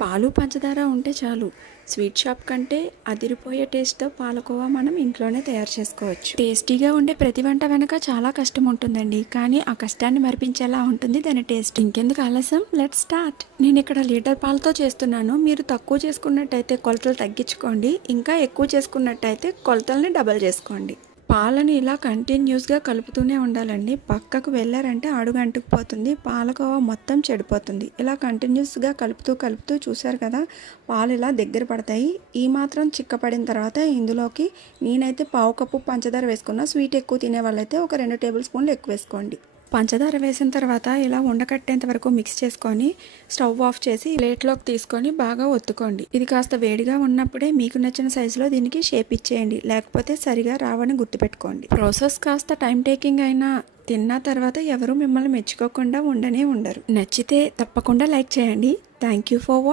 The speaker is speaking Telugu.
పాలు పంచదార ఉంటే చాలు. స్వీట్ షాప్ కంటే అదిరిపోయే టేస్ట్తో పాలకోవా మనం ఇంట్లోనే తయారు చేసుకోవచ్చు. టేస్టీగా ఉండే ప్రతి వంట వెనక చాలా కష్టం ఉంటుందండి. కానీ ఆ కష్టాన్ని మరిపించేలా ఉంటుంది దాని టేస్ట్. ఇంకెందుకు ఆలస్యం? లెట్ స్టార్ట్ నేను ఇక్కడ లీటర్ పాలతో చేస్తున్నాను. మీరు తక్కువ చేసుకున్నట్టయితే కొలతలు తగ్గించుకోండి. ఇంకా ఎక్కువ చేసుకున్నట్టయితే కొలతల్ని డబల్ చేసుకోండి. పాలని ఇలా కంటిన్యూస్గా కలుపుతూనే ఉండాలండి. పక్కకు వెళ్ళారంటే అడుగంటుకుపోతుంది పాలకోవా మొత్తం చెడిపోతుంది. ఇలా కంటిన్యూస్గా కలుపుతూ కలుపుతూ చూశారు కదా పాలు ఇలా దగ్గర పడతాయి. ఈ మాత్రం చిక్కపడిన తర్వాత ఇందులోకి నేనైతే పావు కప్పు పంచదార వేసుకున్నా. స్వీట్ ఎక్కువ తినే వాళ్ళైతే ఒక రెండు టేబుల్ స్పూన్లు ఎక్కువ వేసుకోండి. పంచదార వేసిన తర్వాత ఇలా ఉండకట్టేంత వరకు మిక్స్ చేసుకొని స్టవ్ ఆఫ్ చేసి ప్లేట్లోకి తీసుకొని బాగా ఒత్తుకోండి. ఇది కాస్త వేడిగా ఉన్నప్పుడే మీకు నచ్చిన సైజులో దీనికి షేప్ ఇచ్చేయండి. లేకపోతే సరిగా రావని గుర్తుపెట్టుకోండి. ప్రాసెస్ కాస్త టైం టేకింగ్ అయినా తిన్న తర్వాత ఎవరు మిమ్మల్ని మెచ్చుకోకుండా ఉండనే ఉండరు. నచ్చితే తప్పకుండా లైక్ చేయండి. Thank you for